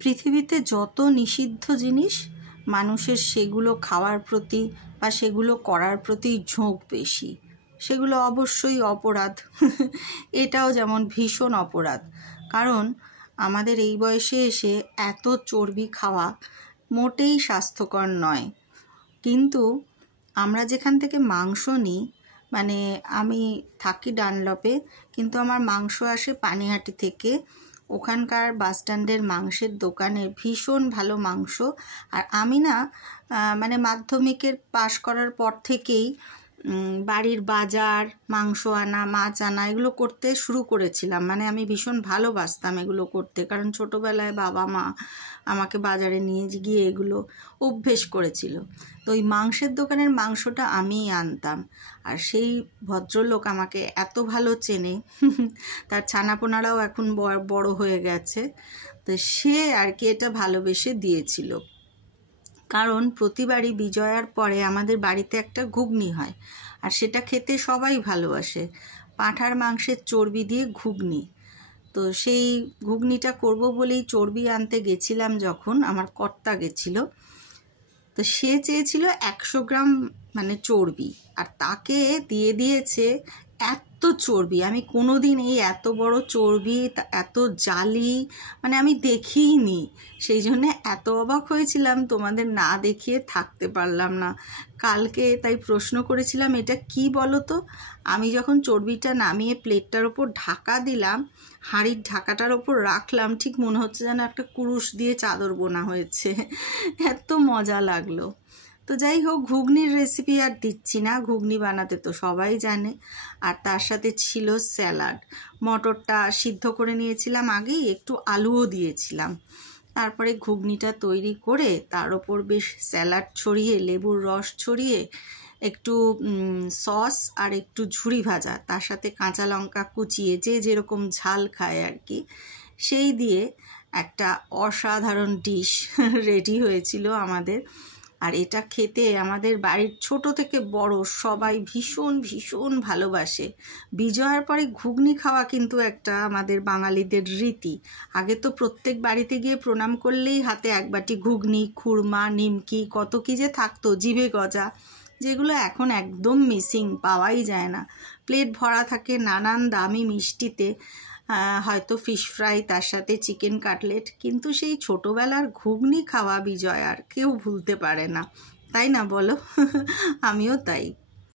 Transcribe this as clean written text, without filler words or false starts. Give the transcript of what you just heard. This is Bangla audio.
পৃথিবীতে যত নিষিদ্ধ জিনিস মানুষের সেগুলো খাওয়ার প্রতি বা সেগুলো করার প্রতি ঝোঁক বেশি, সেগুলো অবশ্যই অপরাধ। এটাও যেমন ভীষণ অপরাধ, কারণ আমাদের এই বয়সে এসে এত চর্বি খাওয়া মোটেই স্বাস্থ্যকর নয়। কিন্তু আমরা যেখান থেকে মাংস নিই, মানে আমি থাকি ডানলপে, কিন্তু আমার মাংস আসে পানিহাটি থেকে। ওখানকার বাসস্ট্যান্ডের মাংসের দোকানের ভীষণ ভালো মাংস। আর আমি না মানে মাধ্যমিকের পাশ করার পর থেকেই বাড়ির বাজার, মাংস আনা, মাছ আনা এগুলো করতে শুরু করেছিলাম। মানে আমি ভীষণ ভালোবাসতাম এগুলো করতে, কারণ ছোটোবেলায় বাবা মা আমাকে বাজারে নিয়ে গিয়ে এগুলো অভ্যেস করেছিল। তো ওই মাংসের দোকানের মাংসটা আমিই আনতাম। আর সেই ভদ্রলোক আমাকে এত ভালো চেনে, তার ছানাপোনারাও এখন বড় হয়ে গেছে, তো সে আর কি এটা ভালোবেসে দিয়েছিল। কারণ প্রতিবারই বিজয়ার পরে আমাদের বাড়িতে একটা ঘুগনি হয়, আর সেটা খেতে সবাই ভালোবাসে। পাঁঠার মাংসের চর্বি দিয়ে ঘুগনি। তো সেই ঘুগনিটা করব বলেই চর্বি আনতে গেছিলাম, যখন আমার কর্তা গেছিল, তো সে চেয়েছিল 100 গ্রাম মানে চর্বি, আর তাকে দিয়ে দিয়েছে এত চর্বি। আমি কোনো দিন এই এত বড় চর্বি, এত জালি মানে আমি দেখিইনি। সেই জন্যে এত অবাক হয়েছিলাম, তোমাদের না দেখিয়ে থাকতে পারলাম না। কালকে তাই প্রশ্ন করেছিলাম, এটা কি বলো তো? আমি যখন চর্বিটা নামিয়ে প্লেটটার ওপর ঢাকা দিলাম, হাঁড়ির ঢাকাটার ওপর রাখলাম, ঠিক মনে হচ্ছে যেন একটা কুরুশ দিয়ে চাদর বোনা হয়েছে। এত মজা লাগলো। তো যাই হোক, ঘুগনির রেসিপি আর দিচ্ছি না, ঘুগনি বানাতে তো সবাই জানে। আর তার সাথে ছিল স্যালাড। মটরটা সিদ্ধ করে নিয়েছিলাম আগেই, একটু আলুও দিয়েছিলাম। তারপরে ঘুগনিটা তৈরি করে তার ওপর বেশ স্যালাড ছড়িয়ে, লেবুর রস ছড়িয়ে, একটু সস আর একটু ঝুরি ভাজা, তার সাথে কাঁচা লঙ্কা কুচিয়ে, যে যেরকম ঝাল খায় আর কি, সেই দিয়ে একটা অসাধারণ ডিশ রেডি হয়েছিল আমাদের। আর এটা খেতে আমাদের বাড়ির ছোট থেকে বড় সবাই ভীষণ ভীষণ ভালোবাসে। বিজয়ার পরে ঘুগনি খাওয়া কিন্তু একটা আমাদের বাঙালিদের রীতি। আগে তো প্রত্যেক বাড়িতে গিয়ে প্রণাম করলেই হাতে এক বাটি ঘুগনি, খুরমা, নিমকি, কত কি যে থাকতো, জিভে গজা, যেগুলো এখন একদম মিসিং, পাওয়াই যায় না। প্লেট ভরা থাকে নানান দামি মিষ্টিতে, হয়তো ফিশ ফ্রাই, তার সাথে চিকেন কাটলেট, কিন্তু সেই ছোটোবেলার ঘুগনি খাওয়া বিজয়ার কেউ ভুলতে পারে না, তাই না বলো? আমিও তাই।